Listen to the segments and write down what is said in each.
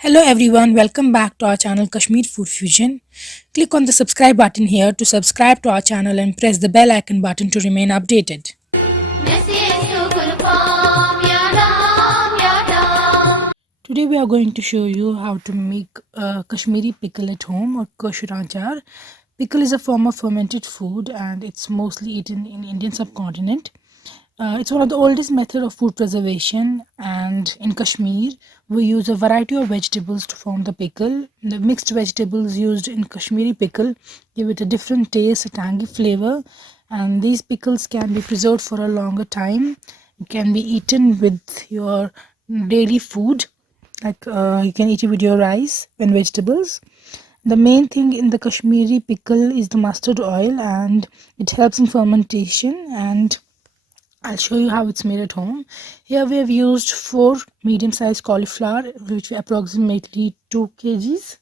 Hello everyone, welcome back to our channel Kashmir Food Fusion. Click on the subscribe button here to subscribe to our channel and press the bell icon button to remain updated. Today we are going to show you how to make Kashmiri pickle at home or kosher achar. Pickle is a form of fermented food and it's mostly eaten in Indian subcontinent. It's one of the oldest method of food preservation, and in Kashmir we use a variety of vegetables to form the pickle. The mixed vegetables used in Kashmiri pickle give it a different taste, a tangy flavor, and these pickles can be preserved for a longer time. It can be eaten with your daily food, like you can eat it with your rice and vegetables. The main thing in the Kashmiri pickle is the mustard oil, and it helps in fermentation, and I'll show you how it's made at home. Here we have used 4 medium-sized cauliflower, which are approximately 2 kgs.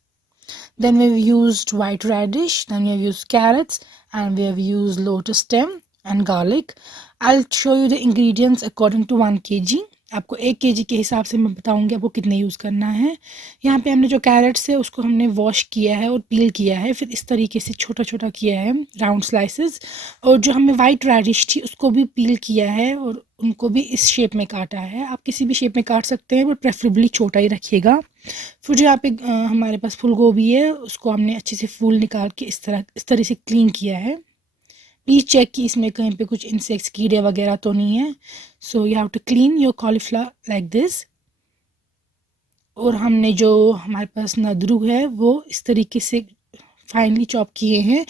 Then we've used white radish, then we have used carrots, and we have used lotus stem and garlic. I'll show you the ingredients according to 1 kg. आपको 1 kg के हिसाब से मैं बताऊंगी आपको कितने use करना है। यहाँ पे हमने जो कैरेट्स है उसको हमने वॉश किया है और पील किया है, फिर इस तरीके से छोटा छोटा किया है राउंड स्लाइसेस। और जो हमने वाइट रेडिश थी उसको भी पील किया है और उनको भी इस शेप में काटा है। आप किसी भी शेप में काट सकते हैं, बट प्रेफरेबली छोटा ही रखिएगा। फिर जो यहाँ पे हमारे पास फूल गोभी है उसको हमने अच्छे से फूल निकाल के इस तरह से क्लीन किया है। प्लीज़ चेक कि इसमें कहीं पे कुछ इंसेक्ट्स कीड़े वगैरह तो नहीं है। So you have to clean your cauliflower like this. और हमने जो हमारे पास नदरू है वो इस तरीके से फाइनली चॉप किए हैं।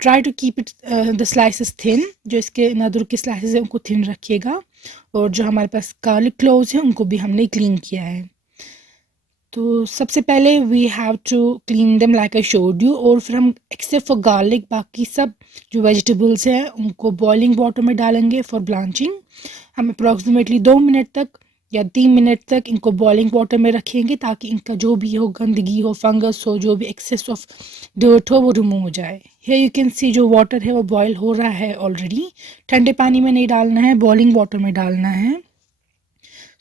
Try to keep it the slices thin. जो इसके नदरू के स्लाइसेस हैं उनको थिन रखिएगा। और जो हमारे पास गार्लिक क्लोव्स हैं उनको भी हमने क्लीन किया है। तो सबसे पहले we have to clean them like I showed you. और फिर हम एक्सेप्ट फॉर गार्लिक बाकी सब जो वेजिटेबल्स हैं उनको बॉइलिंग वाटर में डालेंगे फॉर ब्लांचिंग। हम अप्रॉक्सीमेटली 2 मिनट तक या 3 मिनट तक इनको बॉइलिंग वाटर में रखेंगे ताकि इनका जो भी हो, गंदगी हो, फंगस हो, जो भी एक्सेस ऑफ डर्ट हो वो रिमूव हो जाए। हियर यू कैन सी जो वाटर है वो बॉयल हो रहा है ऑलरेडी। ठंडे पानी में नहीं डालना है, बॉइलिंग वाटर में डालना है।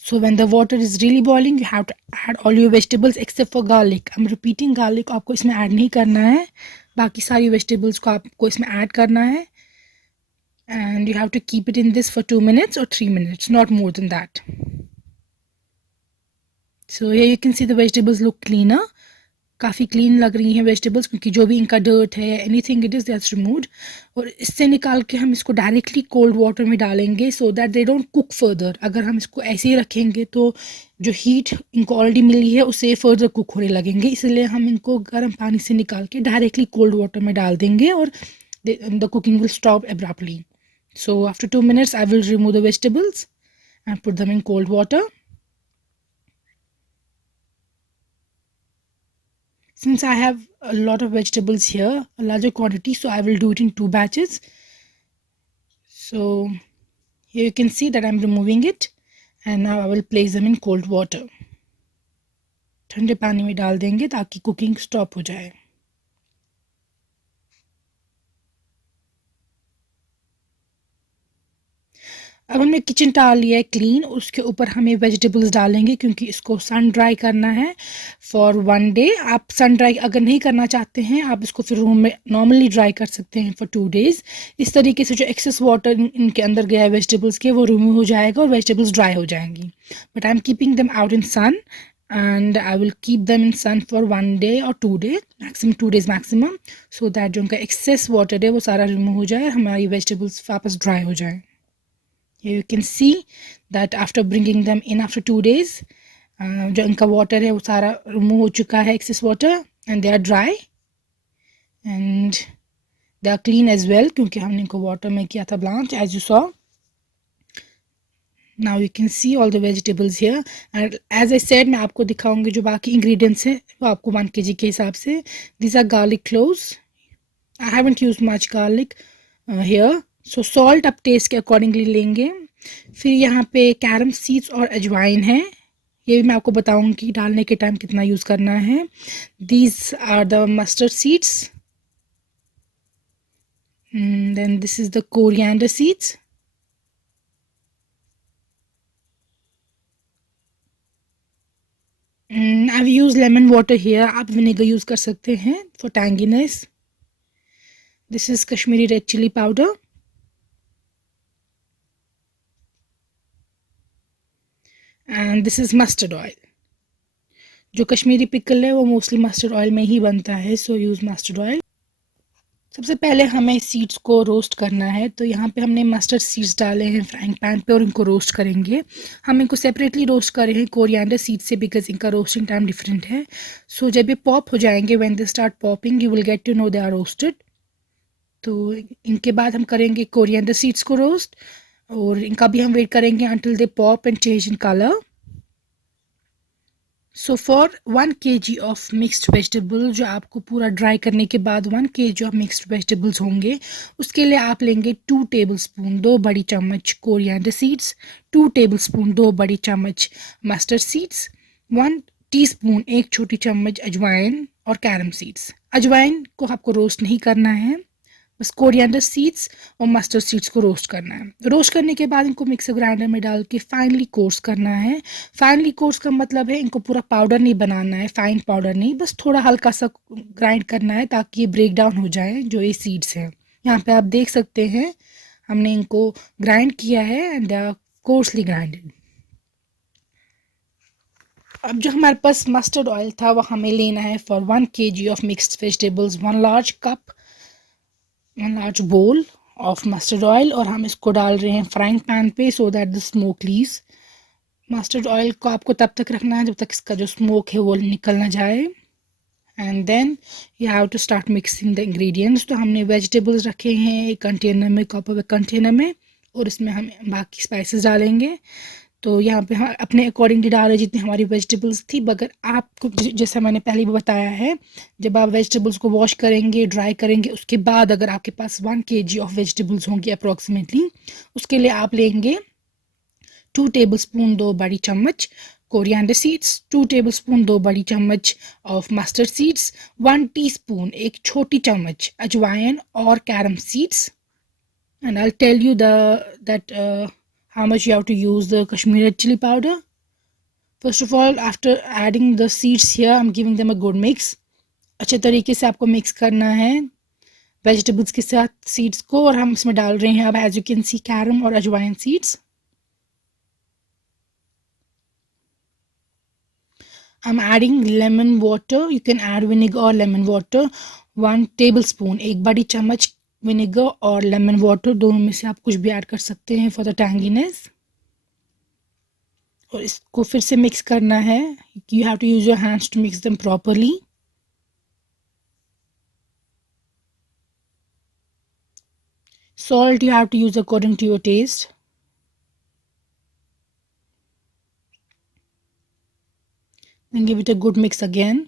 So when the water is really boiling, you have to add all your vegetables except for garlic. I'm repeating garlic आपको इसमें ऐड नहीं करना है, बाकी सारी vegetables को आपको इसमें ऐड करना है। And you have to keep it in this for 2 minutes or 3 minutes, not more than that. So here you can see the vegetables look cleaner. काफ़ी क्लीन लग रही हैं वेजिटेबल्स, क्योंकि जो भी इनका डर्ट है, anything it is that's removed. और इससे निकाल के हम इसको डायरेक्टली कोल्ड वाटर में डालेंगे so that they don't cook further. अगर हम इसको ऐसे ही रखेंगे तो जो हीट इनको ऑलरेडी मिली है उससे फर्दर कुक होने लगेंगे, इसलिए हम इनको गर्म पानी से निकाल के डायरेक्टली कोल्ड वाटर में डाल देंगे और the cooking will stop abruptly. So after 2 minutes I will remove the vegetables and put them in cold water. Since I have a lot of vegetables here, a larger quantity, so I will do it in 2 batches. So here you can see that I'm removing it, and now I will place them in cold water. ठंडे पानी में डाल देंगे ताकि cooking stop हो जाए। अब हमने किचन टाल लिया है क्लीन, उसके ऊपर हमें वेजिटेबल्स डालेंगे क्योंकि इसको सन ड्राई करना है फॉर 1 डे। आप सन ड्राई अगर नहीं करना चाहते हैं आप इसको फिर रूम में नॉर्मली ड्राई कर सकते हैं फॉर 2 days। इस तरीके से जो एक्सेस वाटर इनके अंदर गया है वेजिटेबल्स के वो रिमूव हो जाएगा और वेजिटेबल्स ड्राई हो जाएंगी। But I am keeping them out in sun and I will keep them in sun for 1 day or 2 day, maximum 2 days maximum, so that जो उनका एक्सेस वाटर है वो सारा रिमूव हो जाए और हमारी वेजिटेबल्स वापस ड्राई हो जाए। Here you can see that after bringing them in after 2 days, जो इनका वाटर है वो सारा रिमूव हो चुका है, excess water, and they are dry and they are clean as well क्योंकि हमने इनको वाटर में किया था blanch as you saw. Now you can see all the vegetables here and as I said मैं आपको दिखाऊंगी जो बाकी इंग्रेडिएंट्स हैं वो आपको 1 kg के हिसाब से। This are garlic cloves. I haven't use much garlic here. So salt आप टेस्ट के अकॉर्डिंगली लेंगे। फिर यहाँ पे कैरम सीड्स और अजवाइन है, ये भी मैं आपको बताऊंगी डालने के टाइम कितना यूज़ करना है। These are the mustard seeds, then this is the coriander seeds, I've used lemon water here. आप vinegar use कर सकते हैं for tanginess. This is Kashmiri red chili powder. And this is mustard oil. जो Kashmiri pickle है वो mostly mustard oil में ही बनता है, सो यूज़ मस्टर्ड ऑयल। सबसे पहले हमें सीड्स को रोस्ट करना है, तो यहाँ पे हमने मस्टर्ड सीड्स डाले हैं फ्राइंग पैन पे और इनको रोस्ट करेंगे। हम इनको सेपरेटली रोस्ट कर रहे हैं कोरिएंडर सीड से, बिकॉज इनका रोस्टिंग टाइम डिफरेंट है। सो जब ये पॉप हो जाएंगे, when they start popping, you will get to know they are roasted. तो इनके बाद हम करेंगे कोरिएंडर सीड्स को रोस्ट, और इनका भी हम वेट करेंगे until they pop and change in colour. So for 1 kg of mixed vegetable, जो आपको पूरा ड्राई करने के बाद 1 kg ऑफ मिक्स्ड वेजिटेबल्स होंगे, उसके लिए आप लेंगे 2 टेबलस्पून 2 बड़ी चम्मच कोरिएंडर सीड्स, 2 टेबलस्पून 2 बड़ी चम्मच मस्टर्ड सीड्स, 1 टीस्पून 1 छोटी चम्मच अजवाइन और कैरम सीड्स। अजवाइन को आपको रोस्ट नहीं करना है, बस कोरिएंडर सीड्स और मस्टर्ड सीड्स को रोस्ट करना है। रोस्ट करने के बाद इनको मिक्सर ग्राइंडर में डाल के फाइनली कोर्स करना है। फाइनली कोर्स का मतलब है इनको पूरा पाउडर नहीं बनाना है, फाइन पाउडर नहीं, बस थोड़ा हल्का सा ग्राइंड करना है ताकि ये ब्रेक डाउन हो जाए जो ये सीड्स हैं। यहाँ पे आप देख सकते हैं हमने इनको ग्राइंड किया है एंड कोर्सली ग्राइंडेड। अब जो हमारे पास मस्टर्ड ऑयल था वो हमें लेना है for 1 kg of mixed vegetables, 1 large bowl of mustard oil, और हम इसको डाल रहे हैं फ्राइंग पैन पे so that the smoke leaves. Mustard oil को आपको तब तक रखना है जब तक इसका जो स्मोक है वो निकल ना जाए। And then you have to start mixing the ingredients. तो हमने वेजिटेबल्स रखे हैं एक कंटेनर में, कॉपर कंटेनर में, और इसमें हम बाकी स्पाइसेस डालेंगे। तो यहाँ पे हम अपने अकॉर्डिंगली डाल रहे हैं जितनी हमारी वेजिटेबल्स थी। मगर आपको जैसा मैंने पहले भी बताया है, जब आप वेजिटेबल्स को वॉश करेंगे, ड्राई करेंगे, उसके बाद अगर आपके पास 1 kg ऑफ वेजिटेबल्स होंगी अप्रॉक्सीमेटली, उसके लिए आप लेंगे 2 टेबलस्पून 2 बड़ी चम्मच कोरिएंडर सीड्स, 2 टेबलस्पून 2 बड़ी चम्मच ऑफ मस्टर्ड सीड्स, 1 टीस्पून 1 छोटी चम्मच अजवाइन और carom seeds. And I'll tell you that how much you have to use the Kashmiri red chili powder. First of all, after adding the seeds here, I'm giving them a good mix. अच्छे तरीके से आपको mix करना है vegetables के साथ seeds को, और हम इसमें डाल रहे हैं अब as you can see carom और ajwain seeds. I'm adding lemon water. You can add vinegar or lemon water. 1 tablespoon, एक बड़ी चम्मच विनेगर और लेमन वाटर, दोनों में से आप कुछ भी ऐड कर सकते हैं फॉर द टैंगीनेस। और इसको फिर से मिक्स करना है। You have to use your hands to mix them properly. Salt you have to use according to your taste. Then give it a good mix again.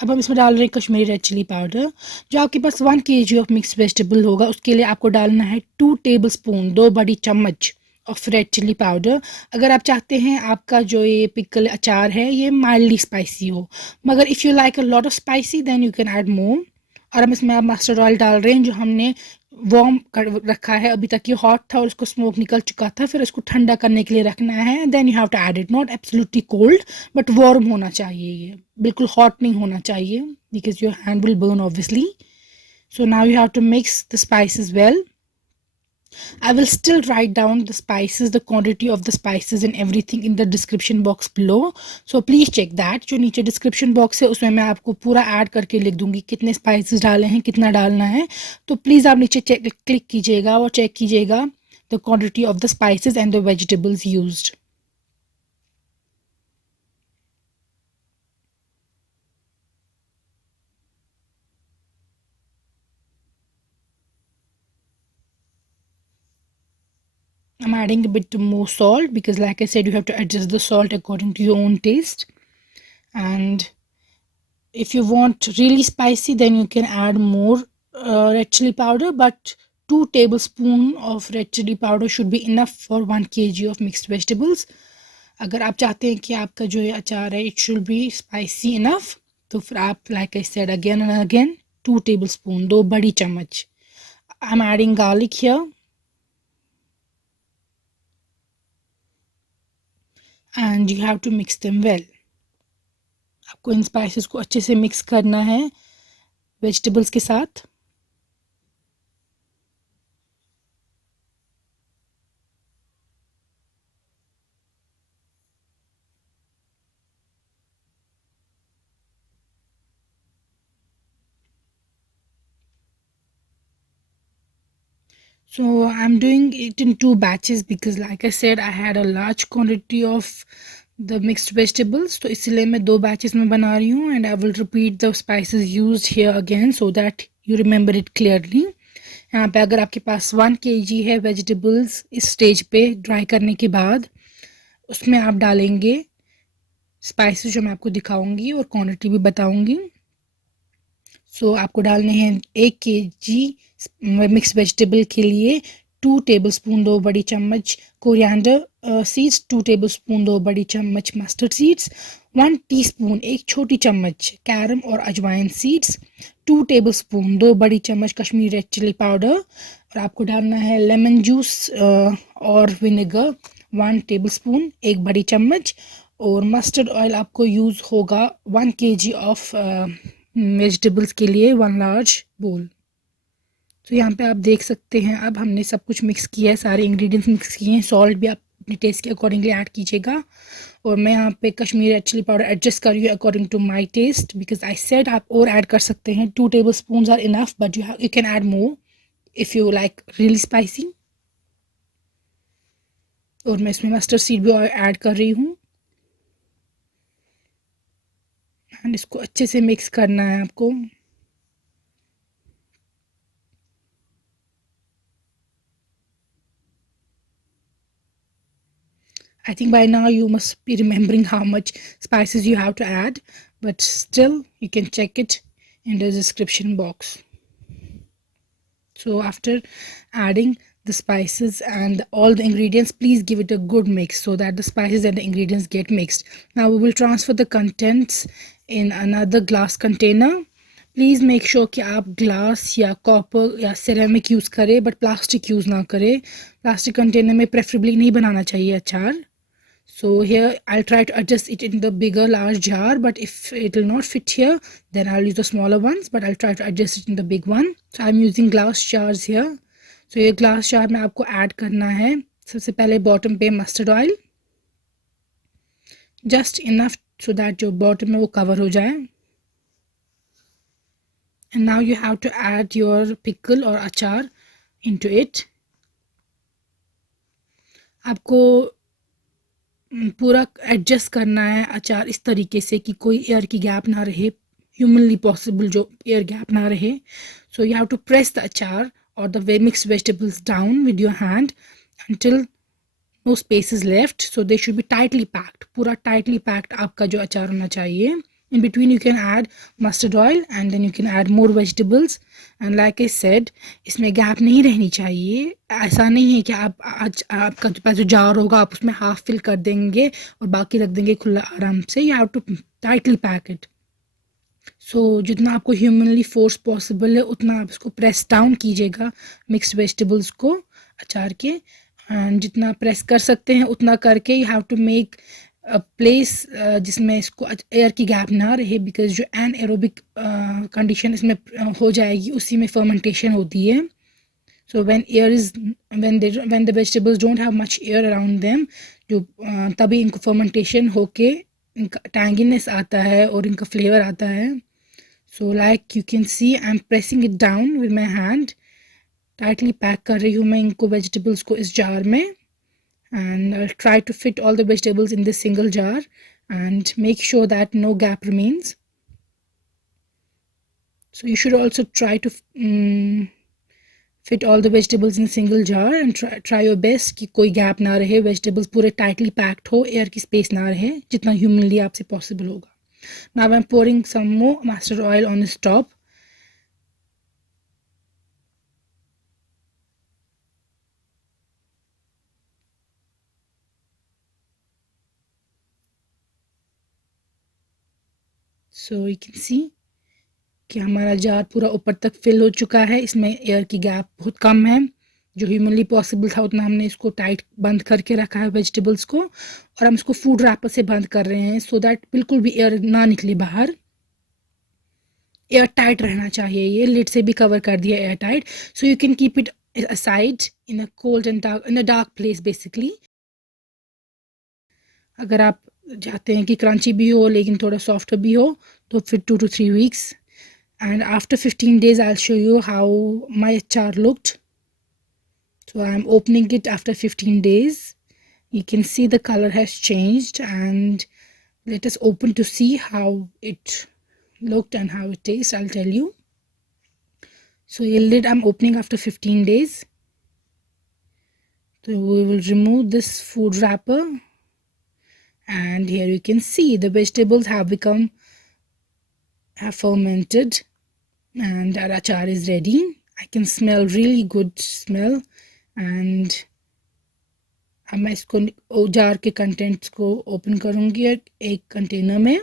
अब हम इसमें डाल रहे हैं कश्मीरी रेड चिली पाउडर। जो आपके पास 1 kg ऑफ मिक्स वेजिटेबल होगा उसके लिए आपको डालना है 2 टेबलस्पून 2 बड़ी चम्मच ऑफ रेड चिली पाउडर। अगर आप चाहते हैं आपका जो ये पिकल अचार है ये माइल्डली स्पाइसी हो, मगर if you like a lot of spicy then you can add more. और हम इसमें आप मस्टर्ड ऑयल डाल रहे हैं जो हमने वार्म कर रखा है, अभी तक ये हॉट था और उसको स्मोक निकल चुका था, फिर इसको ठंडा करने के लिए रखना है। Then you have to add it, not absolutely cold but warm होना चाहिए, ये बिल्कुल हॉट नहीं होना चाहिए because your hand will burn obviously. So now you have to mix the spices well. I will still write down the spices, the quantity of the spices and everything in the description box below. So please check that. जो नीचे description box है उसमें मैं आपको पूरा add करके लिख दूंगी कितने spices डाले हैं, कितना डालना है। तो प्लीज़ आप नीचे क्लिक कीजिएगा और चेक कीजिएगा the quantity of the spices and the vegetables used. I'm adding a bit more salt because like I said you have to adjust the salt according to your own taste. And if you want really spicy then you can add more red chili powder, but 2 tablespoon of red chili powder should be enough for 1 kg of mixed vegetables. अगर आप चाहते हैं कि आपका जो ये अचार है it should be spicy enough, तो फिर आप like I said again and again 2 tablespoon 2 बड़ी चम्मच। I'm adding garlic here. and you have to mix them well. आपको इन स्पाइसेस को अच्छे से मिक्स करना है वेजिटेबल्स के साथ. So I'm doing it in 2 batches because like I said I had a large quantity of the mixed vegetables. तो इसलिए मैं 2 batches में बना रही हूँ and I will repeat the spices used here again so that you remember it clearly. यहाँ पे अगर आपके पास 1 kg है वेजिटेबल्स इस स्टेज पे ड्राई करने के बाद उसमें आप डालेंगे स्पाइसेस जो मैं आपको दिखाऊंगी और क्वांटिटी भी बताऊंगी. सो आपको डालने हैं 1 kg मिक्स वेजिटेबल के लिए 2 टेबलस्पून 2 बड़ी चम्मच कोरिएंडर सीड्स, 2 टेबलस्पून 2 बड़ी चम्मच मस्टर्ड सीड्स, 1 टीस्पून 1 छोटी चम्मच कैरम और अजवाइन सीड्स, 2 टेबलस्पून 2 बड़ी चम्मच कश्मीरी रेड चिली पाउडर और आपको डालना है लेमन जूस और विनेगर 1 टेबलस्पून 1 बड़ी चम्मच और मस्टर्ड ऑयल आपको यूज़ होगा 1 kg ऑफ वेजिटेबल्स के लिए 1 लार्ज बोल. तो यहाँ पे आप देख सकते हैं अब हमने सब कुछ मिक्स किया है, सारे इंग्रेडिएंट्स मिक्स किए हैं. सॉल्ट भी आप अपने टेस्ट के अकॉर्डिंगली ऐड कीजिएगा और मैं यहाँ पे Kashmiri red chilli powder adjust कर रही हूँ according to my taste because I said आप और ऐड कर सकते हैं. 2 tablespoon are enough but you can add more if you like really spicy. और मैं इसमें मस्टर्ड सीड भी ऐड कर रही हूँ एंड इसको अच्छे से मिक्स करना है आपको. I think by now you must be remembering how much spices you have to add, but still you can check it in the description box. So after adding the spices and all the ingredients, please give it a good mix so that the spices and the ingredients get mixed. Now we will transfer the contents in another glass container. Please make sure कि आप glass या copper या ceramic use करें but plastic use ना करें. Plastic container में preferably नहीं बनाना चाहिए अचार. So here I'll try to adjust it in the bigger large jar, but if it will not fit here then I'll use the smaller ones, but I'll try to adjust it in the big one. So I'm using glass jars here. So ये glass jar में आपको add करना है सबसे पहले bottom पे mustard oil just enough so that जो bottom में वो cover हो जाए. And now you have to add your pickle or achar into it. आपको पूरा एडजस्ट करना है अचार इस तरीके से कि कोई एयर की गैप ना रहे, ह्यूमनली पॉसिबल जो एयर गैप ना रहे. So you have to press the achar और the mixed vegetables down with your hand until no space is left. So they should be tightly packed. पूरा tightly packed आपका जो अचार होना चाहिए. In between you can add mustard oil and then you can add more vegetables. And like I said, इसमें gap नहीं रहनी चाहिए. ऐसा नहीं है कि आप आज आपका जो जार होगा आप उसमें हाफ फिल कर देंगे और बाकी रख देंगे खुला आराम से. You have to tightly pack it. सो जितना आपको ह्यूमनली फोर्स पॉसिबल है उतना आप इसको प्रेस डाउन कीजिएगा मिक्स्ड वेजिटेबल्स को अचार के. एंड जितना प्रेस कर सकते हैं उतना करके you have to make place जिसमें इसको एयर की गैप ना रहे बिकॉज जो एन एरोबिक कंडीशन इसमें हो जाएगी उसी में फर्मेंटेशन होती है. सो when the vegetables don't have much air around them जो तभी इनको फर्मेंटेशन होके इनका टैंगीनेस आता है और इनका फ्लेवर आता है. So like you can C I am pressing it down with my hand. Tightly pack कर रही हूँ मैं इनको वेजिटेबल्स को इस जार में. And I'll try to fit all the vegetables in this single jar and make sure that no gap remains. So you should also try to fit all the vegetables in a single jar and try your best कि कोई gap ना रहे, vegetables पूरे tightly packed हो, air की space ना रहे जितना humanly आपसे possible होगा. Now I'm pouring some more mustard oil on its top. So you can सी कि हमारा जार पूरा ऊपर तक फिल हो चुका है. इसमें एयर की गैप बहुत कम है. जो ह्यूमनली पॉसिबल था उतना हमने इसको टाइट बंद करके रखा है वेजिटेबल्स को, और हम इसको फूड रैपर से बंद कर रहे हैं सो दैट बिल्कुल भी एयर ना निकले बाहर। एयर टाइट रहना चाहिए, ये लिड से भी कवर कर दिया air tight, so you can keep it aside in a cold and dark, in a dark place basically. अगर आप चाहते हैं कि क्रंची भी हो लेकिन थोड़ा सॉफ्ट भी हो तो फिर 2 to 3 weeks, and after 15 days I'll show you how my achar looked. So I'm opening it after 15 days. You can see the color has changed, and let us open to see how it looked and how it tastes. I'll tell you. So your lid I'm opening after 15 days. So we will remove this food wrapper, and here you can see the vegetables have fermented and our achar is ready. I can smell really good smell, and अब मैं इसको jar के contents को open करूंगी एक container में।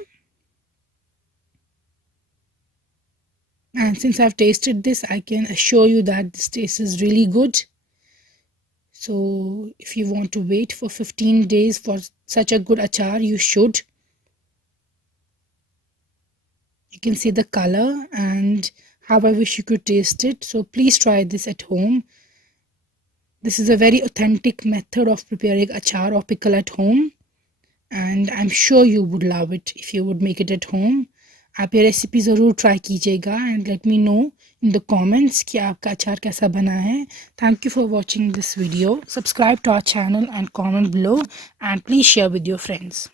And since I've tasted this, I can assure you that this taste is really good. So if you want to wait for 15 days for such a good achar, you should. You can see the color and how I wish you could taste it. So please try this at home. This is a very authentic method of preparing achar or pickle at home, and I'm sure you would love it if you would make it at home. आप ये recipe ज़रूर try कीजिएगा and let me know in the comments कि आपका अचार कैसा बना है। Thank you for watching this video. Subscribe to our channel and comment below, and please share with your friends.